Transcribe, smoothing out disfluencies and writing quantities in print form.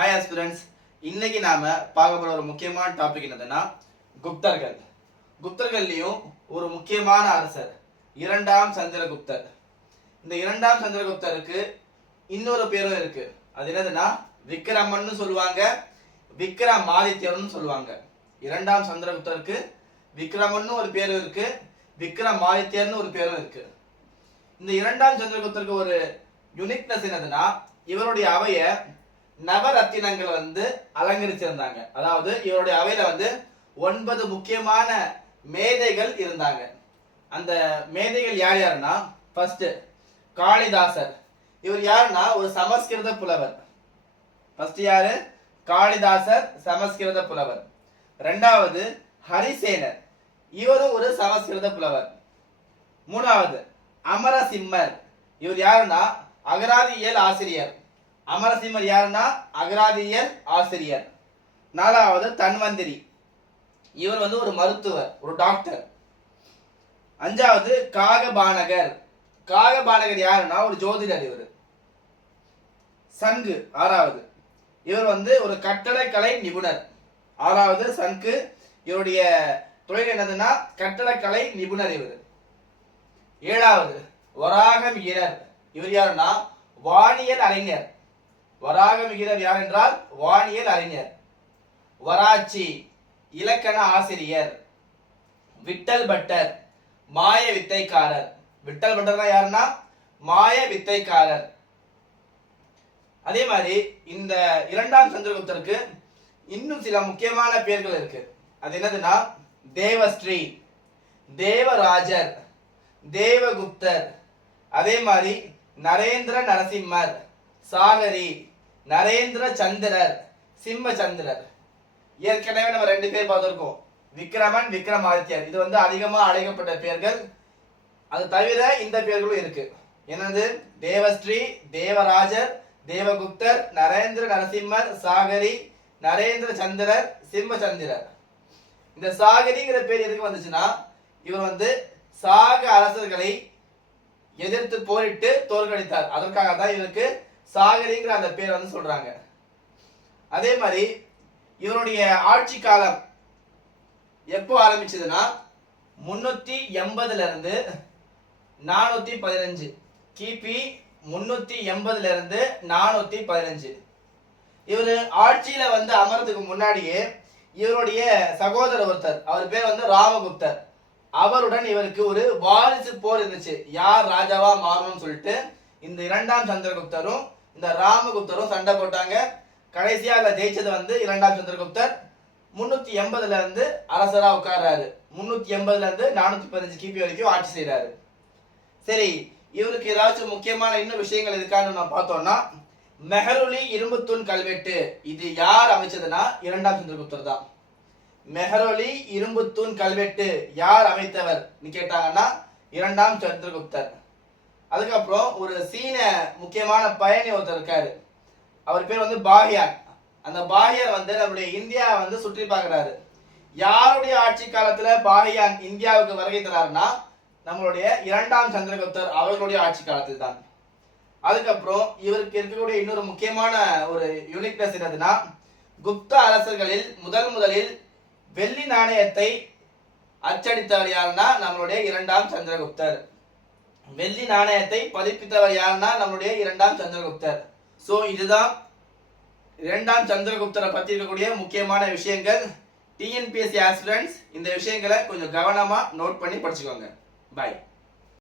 Hi aspirants, இன்னைக்கு நாம பார்க்க போற ஒரு முக்கியமான டாபிக் என்னதுன்னா குப்தர்கள். குப்தர்கள்லயும் ஒரு முக்கியமான அரசர் இரண்டாம் சந்திரகுப்தர். இந்த இரண்டாம் சந்திரகுப்தருக்கு இன்னொரு பேரும் இருக்கு. அது என்னதுன்னா விக்ரமன்னு சொல்லுவாங்க, விக்ரமாதித்யர்னு சொல்லுவாங்க. இரண்டாம் சந்திரகுப்தருக்கு விக்ரமன்னு ஒரு பேரும் இருக்கு, விக்ரமாதித்யர்னு ஒரு பேரும் இருக்கு. இந்த இரண்டாம் சந்திரகுப்தருக்கு ஒரு யூனிக்னஸ் என்னதுன்னா இவருடைய அவைய நவரத்தினங்கள் அலங்கரிச்சிருந்தாங்க. அதாவது இவருடைய அவையில 9 முக்கியமான மேதைகள் இருந்தாங்க. அந்த மேதைகள் யார் யாருன்னா, ஃபர்ஸ்ட் காளிதாசர். இவர் யாருன்னா ஒரு சமஸ்கிருத புலவர். ஃபர்ஸ்ட் யாரு? காளிதாசர், சமஸ்கிருத புலவர். இரண்டாவது ஹரிசேனர், இவரும் ஒரு சமஸ்கிருத புலவர். மூணாவது அமரசிம்மர், இவர் யாருன்னா அகராதியியல் ஆசிரியர். அமரசிம்மர் யாருன்னா அகராதியியல் ஆசிரியர். நாலாவது தன்வந்திரி, இவர் ஒரு மருத்துவர், ஒரு டாக்டர். அஞ்சாவது காகபானகர். காகபானகர் யாருன்னா ஒரு ஜோதிடர். இவர் சங்கு, ஆறாவது, இவர் ஒரு கட்டடக்கலை நிபுணர். ஆறாவது சங்கு, இவருடைய தொழில் என்னதுன்னா கட்டடக்கலை நிபுணர். இவர் ஏழாவது வராகமிகிரர், இவர் யாருன்னா வானியல் அறிஞர். வராகமிகிரர் யார் என்றால் வானியல் அறிஞர். வராச்சி, இலக்கண ஆசிரியர். விட்டல் பட்டர், மாய வித்தைக்காரர். விட்டல் பட்டர்னா யாருன்னா மாய வித்தைக்காரர். அதே மாதிரி இந்த இரண்டாம் சந்திரகுப்தருக்கு இன்னும் சில முக்கியமான பெயர்கள் இருக்கு. அது என்னதுன்னா தேவஸ்ரீ, தேவராஜர், தேவகுப்தர். அதே மாதிரி நரேந்திர நரசிம்மர், சாகரி, நரேந்திர சந்திரர், சிம்ம சந்திரர். ஏற்கனவே நம்ம 2 பேர் பார்த்திருக்கோம், விக்ரமன், விக்ரமாதித்யர். இது அதிகமா அழைக்கப்பட்ட பெயர்கள். அது தவிர இந்த பெயர்களும் இருக்கு. என்னது? தேவஸ்ரீ, தேவராஜர், தேவகுப்தர், நரேந்திர நரசிம்மர், சாகரி, நரேந்திர சந்திரர், சிம்ம சந்திரர். இந்த சாகரிங்கிற பேர் எதுக்கு வந்துச்சுன்னா இவர் சாக அரசர்களை எதிர்த்து போரிட்டு தோற்கடித்தார். அதற்காக தான் இவருக்கு சாகரிங்கிற அந்த பேர் சொல்றாங்க. அதே மாதிரி இவருடைய ஆட்சி காலம் எப்போ ஆரம்பிச்சதுன்னா 380 இருந்து 415, கிபி 380 இருந்து 415. இவர் ஆட்சியில அமர்றதுக்கு முன்னாடியே இவருடைய சகோதரர் ஒருத்தர், அவர் பேர் ராமகுப்தர், அவருடன் இவருக்கு ஒரு வாரிசு போர் இருந்துச்சு. யார் ராஜாவா மாறணும்னு சொல்லிட்டு இந்த இரண்டாம் சந்திரகுப்தரும் இந்த ராமகுப்தரும் சண்டை போட்டாங்க. கடைசியா அதுல ஜெயிச்சது இரண்டாம் சந்திரகுப்தர். 380 இருந்து அரசரா உட்கார்றாரு. 380 இருந்து 415 கிபி வரைக்கும் ஆட்சி செய்யறாரு. சரி, இவருக்கு ஏதாச்சும் முக்கியமான இன்னும் விஷயங்கள் இருக்கான்னு நம்ம பார்த்தோம்னா, மெஹருலி இரும்புத்தூண் கல்வெட்டு, இது யார் அமைச்சதுன்னா இரண்டாம் சந்திரகுப்தர் தான். மெஹரோலி இரும்புத்தூண் கல்வெட்டு யார் அமைத்தவர் கேட்டாங்கன்னா இரண்டாம் சந்திரகுப்தர். அதுக்கப்புறம் ஒரு சீன முக்கியமான பயணி ஒருத்தர் இருக்காரு, அவர் பேர் பாஹியான். அந்த பாஹியான் நம்முடைய இந்தியா சுற்றி பார்க்கிறாரு. யாருடைய ஆட்சி காலத்துல பாஹியான் இந்தியாவுக்கு வருகை தராருன்னா நம்மளுடைய இரண்டாம் சந்திரகுப்தர் அவர்களுடைய ஆட்சி காலத்தில் தான். அதுக்கப்புறம் இவருக்கு இருக்கக்கூடிய இன்னொரு முக்கியமான ஒரு யூனிக்னஸ் என்னதுன்னா, குப்த அரசர்களில் முதலில் வெள்ளி நாணயத்தை அச்சடித்தவர் யாருன்னா நம்மளுடைய இரண்டாம் சந்திரகுப்தர். வெள்ளி நாணயத்தை பதிப்பித்தவர் யாருன்னா நம்மளுடைய இரண்டாம் சந்திரகுப்தர். சோ இதுதான் இரண்டாம் சந்திரகுப்தரை பத்தி இருக்கக்கூடிய முக்கியமான விஷயங்கள். டிஎன்பிஎஸ்சி ஆஸ்பிரண்ட்ஸ் இந்த விஷயங்களை கொஞ்சம் கவனமா நோட் பண்ணி படிச்சுக்கோங்க. பாய்.